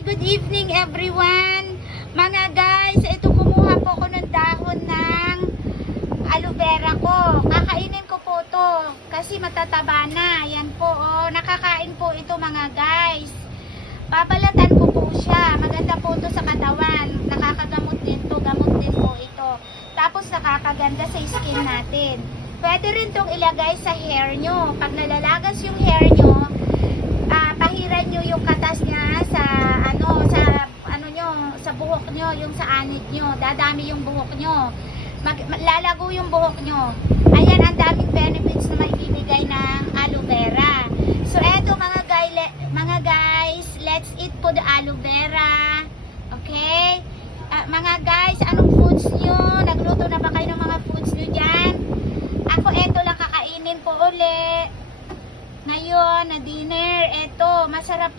Good evening everyone. Mga guys, ito kumuha po ko ng dahon ng aloe vera ko. Kakainin ko po to kasi matataba na. Yan po, oh, nakakain po ito mga guys. Babalatan ko po siya. Maganda po to sa katawan. Nakakagamot din to, gamot din po ito. Tapos nakakaganda sa skin natin. Pwede rin tong ilagay sa hair nyo. Pag nalalagas yung hair nyo, pahiran nyo yung katas niya sa sa buhok nyo, yung sa anit nyo. Dadami yung buhok nyo. Lalago yung buhok nyo. Ayan, ang daming benefits na maibibigay ng aloe vera. So eto mga guys, let's eat po the aloe vera. Okay? Mga guys, anong foods nyo? Nagluto na ba kayo ng mga foods nyo dyan? Ako eto lang kakainin po uli. Ngayon, na dinner, eto, masarap.